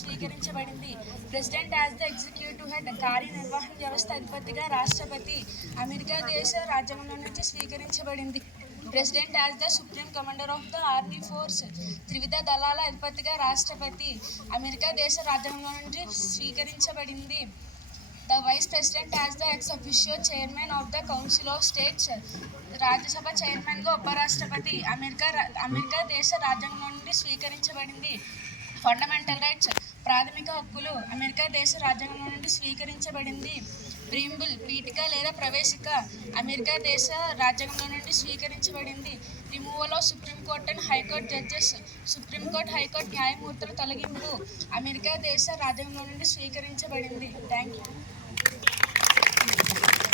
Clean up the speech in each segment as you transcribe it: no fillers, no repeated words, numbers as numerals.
స్వీకరించబడింది. President as the executive head కార్యనిర్వహణ వ్యవస్థ అధిపతిగా రాష్ట్రపతి అమెరికా దేశ రాజ్యాంగం నుంచి స్వీకరించబడింది. President as the supreme commander of the army force త్రివిధ దళాల అధిపతిగా రాష్ట్రపతి అమెరికా దేశ రాజ్యాంగం నుండి స్వీకరించబడింది. The Vice President as the ex officio Chairman of the Council of States Rajya Sabha చైర్మన్గా ఉపరాష్ట్రపతి అమెరికా దేశ రాజ్యాంగం నుండి స్వీకరించబడింది. ఫండమెంటల్ రైట్స్ ప్రాథమిక హక్కులు అమెరికా దేశ రాజ్యాంగం నుండి స్వీకరించబడింది. ప్రీంబుల్ పీఠిక లేదా ప్రవేశిక అమెరికా దేశ రాజ్యాంగం నుండి స్వీకరించబడింది. Removal of supreme court and high court judges supreme court high court న్యాయమూర్తుల తొలగింపు అమెరికా దేశ రాజ్యాంగం నుండి స్వీకరించబడింది. Thank you.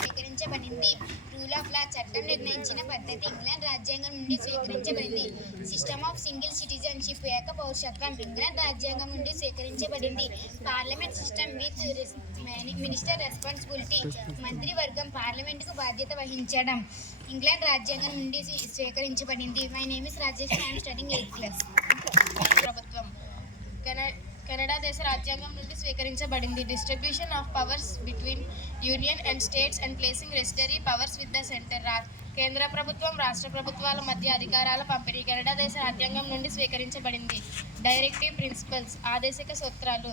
స్వీకరించబడింది. రూల్ ఆఫ్ లా చట్టం నిర్ణయించిన పద్ధతి ఇంగ్లాండ్ రాజ్యాంగం నుండి స్వీకరించబడింది. సిస్టమ్ ఆఫ్ సింగిల్ సిటిజన్షిప్ ఏక పౌరసత్వం ఇంగ్లాండ్ రాజ్యాంగం నుండి స్వీకరించబడింది. Parliament system with minister responsibility మంత్రివర్గం పార్లమెంటుకు బాధ్యత వహించడం ఇంగ్లాండ్ రాజ్యాంగం నుండి స్వీకరించబడింది. My name is Rajesh. I'm studying 8th class. ప్రభుత్వం కెనడా దేశ రాజ్యాంగం నుండి స్వీకరించబడింది. Distribution of powers between union and states and placing residuary powers with the centre. కేంద్ర ప్రభుత్వం రాష్ట్ర ప్రభుత్వాల మధ్య అధికారాల పంపిణీ కెనడా దేశ రాజ్యాంగం నుండి స్వీకరించబడింది. డైరెక్టివ్ ప్రిన్సిపల్స్ ఆదేశిక సూత్రాలు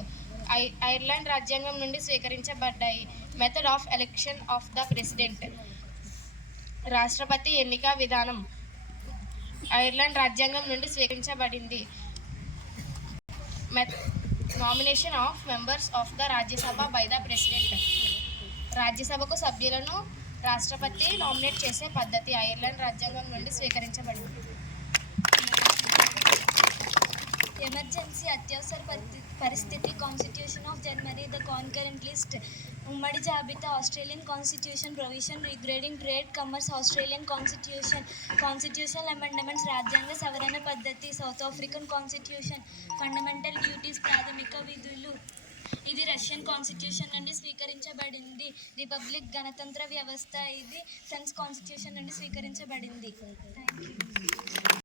ఐర్లాండ్ రాజ్యాంగం నుండి స్వీకరించబడ్డాయి. Method of election of the president రాష్ట్రపతి ఎన్నిక విధానం ఐర్లాండ్ రాజ్యాంగం నుండి స్వీకరించబడింది. Nomination of members of the Rajya Sabha by the president రాజ్యసభకు సభ్యులను రాష్ట్రపతి నామినేట్ చేసే పద్ధతి ఐర్లాండ్ రాజ్యాంగం నుండి స్వీకరించబడింది. ఎమర్జెన్సీ అత్యవసర పరిస్థితి constitution of Germany the concurrent list ఉమ్మడి జాబితా Australian constitution provision regarding trade commerce Australian constitutional amendments రాజ్యాంగ సవరణ పద్ధతి South African constitution fundamental duties ప్రాథమిక విధులు ఇది రష్యన్ కాన్స్టిట్యూషన్ నుండి స్వీకరించబడింది. రిపబ్లిక్ గణతంత్ర వ్యవస్థ ఇది ఫ్రెంచ్ కాన్స్టిట్యూషన్ నుండి స్వీకరించబడింది. Thank you.